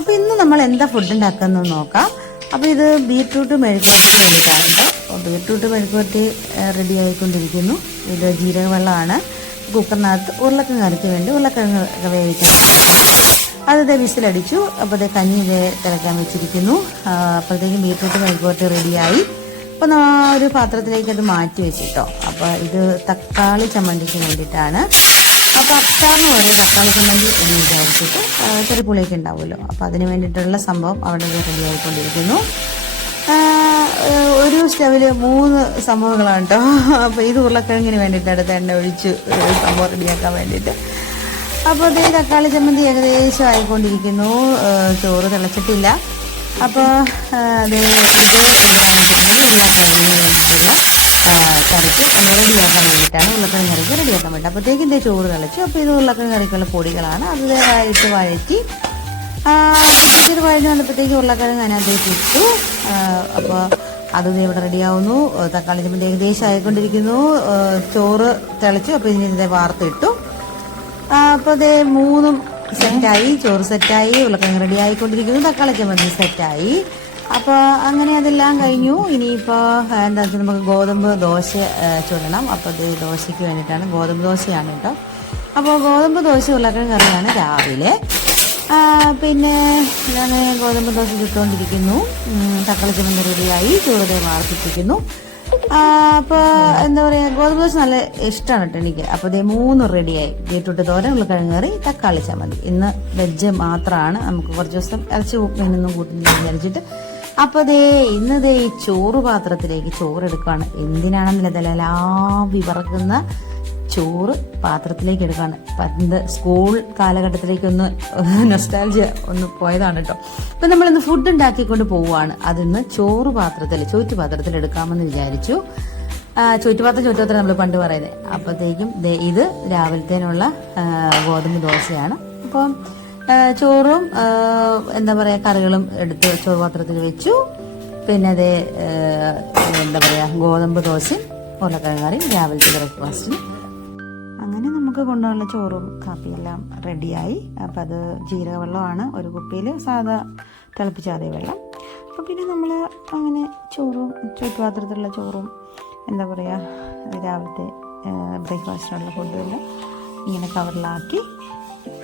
അപ്പോൾ ഇന്ന് നമ്മൾ എന്താ ഫുഡ് ഉണ്ടാക്കുന്നത് നോക്കാം. അപ്പോൾ ഇത് ബീറ്റ്റൂട്ട് മെഴുക്കുവരട്ടിക്ക് വേണ്ടിയിട്ടാണ് കേട്ടോ. അപ്പോൾ ബീറ്റ്റൂട്ട് മെഴുക്കുവരട്ടി റെഡി ആയിക്കൊണ്ടിരിക്കുന്നു. ഇത് ജീരക വെള്ളമാണ്. കുക്കറിനകത്ത് ഉരുളക്കിഴങ്ങ് കറിക്ക് വേണ്ടി ഉരുളക്കിഴങ്ങ് വേവിക്കണം. അത് വിസിലടിച്ചു. അപ്പോൾ ഇത് കഞ്ഞി തിളക്കാൻ വെച്ചിരിക്കുന്നു. അപ്പോഴത്തേക്കും ബീറ്റ്റൂട്ട് മെഴുക്കുവരട്ടി റെഡിയായി. അപ്പോൾ ഒരു പാത്രത്തിലേക്ക് അത് മാറ്റി വെച്ചിട്ടോ. അപ്പോൾ ഇത് തക്കാളി ചമ്മന്തിക്ക് വേണ്ടിയിട്ടാണ്. അപ്പോൾ അച്ചാറിന് ഒരു തക്കാളി ചമ്മന്തി എന്ന് വിചാരിച്ചിട്ട് ചെറുപുളിയൊക്കെ ഉണ്ടാവുമല്ലോ. അപ്പോൾ അതിന് വേണ്ടിയിട്ടുള്ള സംഭവം അവിടെ റെഡി ആയിക്കൊണ്ടിരിക്കുന്നു. ഒരു സ്റ്റവിൽ 3 സംഭവങ്ങളാണ് കേട്ടോ. അപ്പോൾ ഇത് ഉരുളക്കിഴങ്ങിന് വേണ്ടിയിട്ട് അടുത്ത് എണ്ണ ഒഴിച്ച് സംഭവം റെഡിയാക്കാൻ വേണ്ടിയിട്ട്. അപ്പോൾ അതേ തക്കാളി ചമ്മന്തി ഏകദേശം ആയിക്കൊണ്ടിരിക്കുന്നു. ചോറ് തിളച്ചിട്ടില്ല. അപ്പോൾ ഇത് എവിടെയാണ് വെച്ചിട്ടുണ്ടെങ്കിൽ ഉരുളക്കിഴങ്ങിന് വേണ്ടിയിട്ടുള്ള കറിക്ക് ഒന്ന് റെഡിയാക്കാൻ വേണ്ടിയിട്ടാണ്. ഉരുളക്കിഴങ്ങ് കറിക്ക് റെഡിയാക്കാൻ വേണ്ടി. അപ്പോഴത്തേക്കും ഇതിൻ്റെ ചോറ് തിളച്ചു. അപ്പോൾ ഇത് ഉരുളക്കിഴങ്ങ് കറിക്കുള്ള പൊടികളാണ്. അതിലായിട്ട് വഴറ്റി ഇത് വഴഞ്ഞ് വന്നപ്പോഴത്തേക്ക് ഉരുളക്കിഴങ്ങ് അതിനകത്തേക്ക് ഇട്ടു. അപ്പോൾ അത് ഇവിടെ റെഡിയാവുന്നു. തക്കാളി ചമ്മന്തി ഏകദേശം ആയിക്കൊണ്ടിരിക്കുന്നു. ചോറ് തിളച്ചു. അപ്പോൾ ഇതിനെ വാർത്തിട്ടു. അപ്പോൾ അത് 3 സെറ്റായി. ചോറ് സെറ്റായി, ഉരുളക്കിഴങ്ങ് റെഡി ആയിക്കൊണ്ടിരിക്കുന്നു, തക്കാളി ചമ്മന്തി സെറ്റായി. അപ്പോൾ അങ്ങനെ അതെല്ലാം കഴിഞ്ഞു. ഇനിയിപ്പോൾ എന്താ വെച്ചാൽ നമുക്ക് ഗോതമ്പ് ദോശ ചുടണം. അപ്പോൾ ഇത് ദോശയ്ക്ക് വേണ്ടിയിട്ടാണ്. ഗോതമ്പ് ദോശയാണ് കേട്ടോ. അപ്പോൾ ഗോതമ്പ് ദോശ ഉരുളക്കിഴങ്ങ് കറിയാണ് രാവിലെ. പിന്നെ അങ്ങനെ ഗോതമ്പ് ദോശ ചുട്ടുകൊണ്ടിരിക്കുന്നു. തക്കാളി ചമ്മന്തി റെഡിയായി, ചോറ് വാർത്തിപ്പിക്കുന്നു. അപ്പോൾ എന്താ പറയുക, ഗോതമ്പ് ദോശ നല്ല ഇഷ്ടമാണ് കേട്ടോ എനിക്ക്. അപ്പോൾ ഇത് 3 റെഡിയായി. ബീറ്റ്റൂട്ട് തോരൻ, ഉരുളക്കിഴങ്ങ് കറി, തക്കാളി ചമ്മന്തി. ഇന്ന് വെജ് മാത്രമാണ്. നമുക്ക് കുറച്ച് ദിവസം ഇറച്ചി മീനൊന്നും കൂട്ടുന്നില്ല വിചാരിച്ചിട്ട്. അപ്പോൾ ഇന്ന് ഈ ചോറ് പാത്രത്തിലേക്ക് ചോറെടുക്കുകയാണ്. എന്തിനാണെന്നില്ല, വിറക്കുന്ന ചോറ് പാത്രത്തിലേക്ക് എടുക്കുകയാണ്. പണ്ട് സ്കൂൾ കാലഘട്ടത്തിലേക്കൊന്ന് നൊസ്റ്റാൾജിയ ഒന്ന് പോയതാണ് കേട്ടോ. ഇപ്പം നമ്മളിന്ന് ഫുഡ് ഉണ്ടാക്കിക്കൊണ്ട് പോവുകയാണ്. അതിന്ന് ചോറ്റുപാത്രത്തിൽ എടുക്കാമെന്ന് വിചാരിച്ചു. ചോറ്റുപാത്രം നമ്മൾ പണ്ട് പറയുന്നത്. അപ്പോഴത്തേക്കും ഇത് രാവിലത്തേനുള്ള ഗോതമ്പ് ദോശയാണ്. അപ്പം ചോറും എന്താ പറയുക കറികളും എടുത്ത് ചോറ് പാത്രത്തിൽ വെച്ചു. പിന്നെ എന്താ പറയുക ഗോതമ്പ് ദോശയും ഉരുളക്കിഴങ്ങ് കറിയും രാവിലത്തെ ബ്രേക്ക്ഫാസ്റ്റിന്. അങ്ങനെ നമുക്ക് കൊണ്ടുപോകാനുള്ള ചോറും കാപ്പിയെല്ലാം റെഡിയായി. അപ്പം അത് ജീരക വെള്ളമാണ്. ഒരു കുപ്പിയിൽ സാധാ തിളപ്പിച്ചാറിയ വെള്ളം. അപ്പോൾ പിന്നെ നമ്മൾ അങ്ങനെ ചുറ്റുപാത്രത്തിലുള്ള ചോറും എന്താ പറയുക രാവിലത്തെ ബ്രേക്ക്ഫാസ്റ്റിനുള്ള ഫുഡെല്ലാം ഇങ്ങനെ കവറിലാക്കി.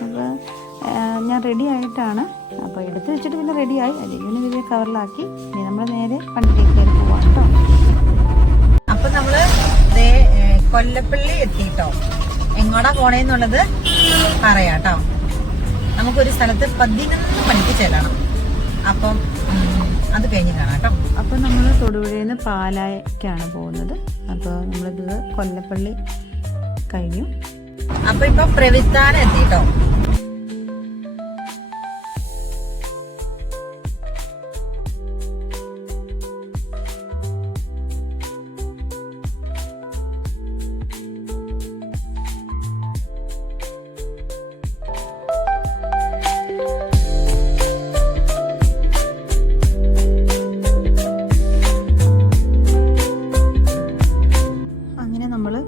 അപ്പോൾ ഞാൻ റെഡി ആയിട്ടാണ്. അപ്പോൾ എടുത്ത് വെച്ചിട്ട് പിന്നെ റെഡിയായി. അല്ലെങ്കിൽ വലിയ കവറിലാക്കി. ഇനി നമ്മൾ നേരെ വണ്ടിയിലേക്ക് കയറി പോവാം കേട്ടോ. അപ്പോൾ നമ്മൾ കൊല്ലപ്പള്ളി എത്തിയിട്ടോ. എങ്ങോട്ടാ പോണേന്നുള്ളത് പറയാം കേട്ടോ. നമുക്കൊരു സ്ഥലത്ത് 11 മണിക്ക് ചെല്ലണം. അപ്പം അത് കഴിഞ്ഞ് കാണാം കേട്ടോ. അപ്പോൾ നമ്മൾ തൊടുപുഴയിൽ നിന്ന് പാലായ്ക്കാണ് പോകുന്നത്. അപ്പോൾ നമ്മളിത് കൊല്ലപ്പള്ളി കഴിഞ്ഞു. അപ്പോൾ ഇപ്പോൾ പ്രവിത്താനം എത്തിയിട്ടോ.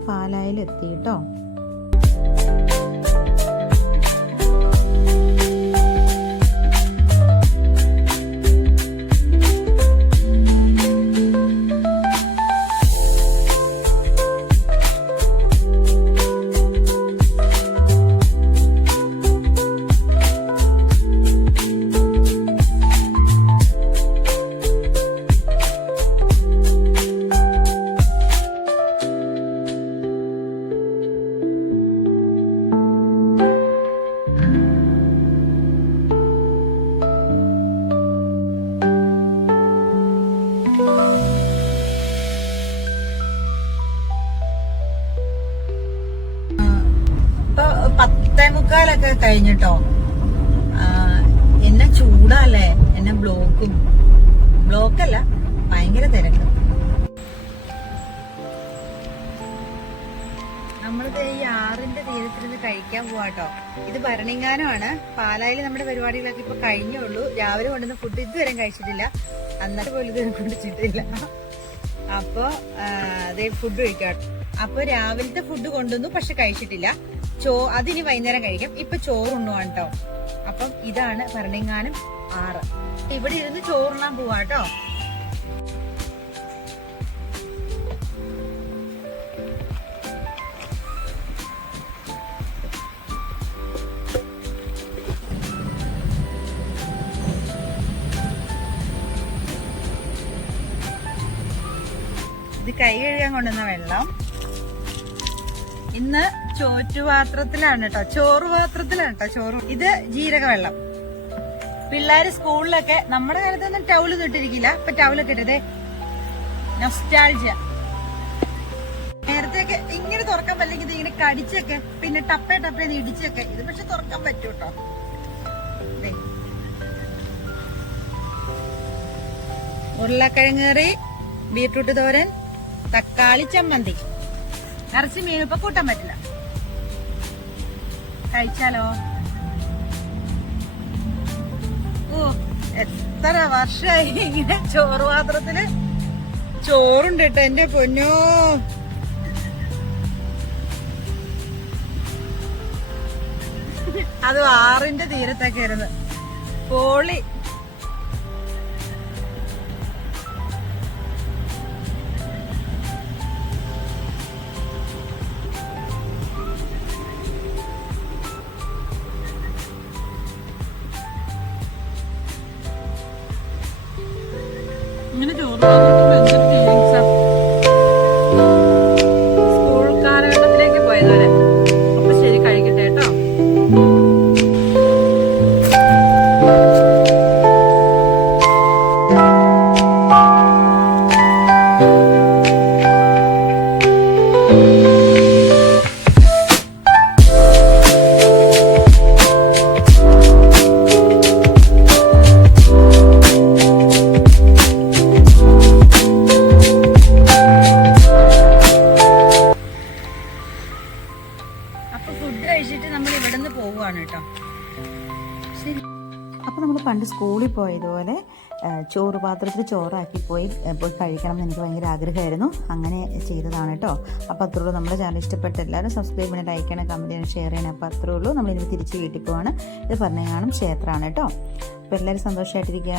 പാലായിലെത്തിയിട്ടോ. ൊക്കെ കഴിഞ്ഞിട്ടോ. എന്നെ ചൂടല്ലേ, എന്നെ ബ്ലോക്കല്ല ഭയങ്കര തിരക്ക്. നമ്മളിത് ഈ ആറിന്റെ തീരത്തിരുന്ന് കഴിക്കാൻ പോവാട്ടോ. ഇത് ഭരണിങ്ങാനമാണ്. പാലായിൽ നമ്മുടെ പരിപാടികളൊക്കെ ഇപ്പൊ കഴിഞ്ഞുള്ളൂ. രാവിലെ കൊണ്ടുവന്ന ഫുഡ് ഇതുവരെ കഴിച്ചിട്ടില്ല. അന്നത്തെ പോലും ഇതുവരെ കുടിച്ചിട്ടില്ല. അപ്പൊ ഫുഡ് കഴിക്കാം. അപ്പൊ രാവിലത്തെ ഫുഡ് കൊണ്ടുവന്നു, പക്ഷെ കഴിച്ചിട്ടില്ല. അതിനി വൈകുന്നേരം കഴിക്കാം. ഇപ്പൊ ചോറുണ്ണുവാണ് കേട്ടോ. അപ്പം ഇതാണ് ഭരണങ്ങാനം 6. ഇവിടെ ഇരുന്ന് ചോറുണ്ണാൻ പോവാട്ടോ. ഇത് കൈ കഴുകാൻ കൊണ്ടുവന്ന വെള്ളം. ഇന്ന് ചോറ്റുപാത്രത്തിലാണ് കേട്ടോ, ചോറുപാത്രത്തിലാണ് കേട്ടോ ചോറ്. ഇത് ജീരക വെള്ളം. പിള്ളേര് സ്കൂളിലൊക്കെ നമ്മുടെ കാലത്തൊന്നും ടൗല് തൊട്ടിരിക്കില്ല, ഇപ്പൊ ടൗലൊക്കെ ഇട്ടതേ നൊസ്റ്റാൾജിയ. നേരത്തെയൊക്കെ ഇങ്ങനെ തുറക്കാൻ പറ്റില്ലെങ്കിൽ ഇങ്ങനെ കടിച്ചൊക്കെ പിന്നെ ടപ്പേന്ന് ഇടിച്ചൊക്കെ. ഇത് പക്ഷെ തുറക്കാൻ പറ്റൂ കേട്ടോ. ഉരുളക്കിഴങ്ങ് കറി, ബീട്രൂട്ട് തോരൻ, തക്കാളി ചമ്മന്തി, ഇറച്ചി മീൻ ഇപ്പൊ കൂട്ടാൻ പറ്റില്ല. കഴിച്ചാലോ? ഓ, എത്ര വർഷമായി ഇങ്ങനെ ചോറ് പാത്രത്തില് ചോറുണ്ട് കേട്ടോ എന്റെ പൊന്നോ. അത് 6ന്റെ തീരത്തൊക്കെ ആയിരുന്നു. പോളി. ഇങ്ങനെ ചോറ് സ്കൂൾ കാലഘട്ടത്തിലേക്ക് പോയതുവരെ. അപ്പൊ ശരി, കഴിക്കട്ടെ കേട്ടോ. ഫുഡ് കഴിച്ചിട്ട് നമ്മൾ ഇവിടെ നിന്ന് പോവുകയാണ് കേട്ടോ. ശരി. അപ്പോൾ നമ്മൾ പണ്ട് സ്കൂളിൽ പോയതുപോലെ ചോറ് പാത്രത്തിൽ ചോറാക്കി പോയി കഴിക്കണം എന്ന് എനിക്ക് ഭയങ്കര ആഗ്രഹമായിരുന്നു. അങ്ങനെ ചെയ്തതാണ് കേട്ടോ. അപ്പോൾ അത്രേ ഉള്ളൂ. നമ്മുടെ ചാനൽ ഇഷ്ടപ്പെട്ട എല്ലാവരും സബ്സ്ക്രൈബ് ചെയ്യണം, ലൈക്ക് ചെയ്യണം, കമൻറ്റ് ചെയ്യണം, ഷെയർ ചെയ്യണം. അപ്പോൾ അത്രേ ഉള്ളൂ. നമ്മളിനി തിരിച്ച് വീട്ടിൽ പോവാണ്. ഇത് ഭരണങ്ങാനം ക്ഷേത്രമാണ് കേട്ടോ. അപ്പോൾ എല്ലാവരും സന്തോഷമായിട്ടിരിക്കുക.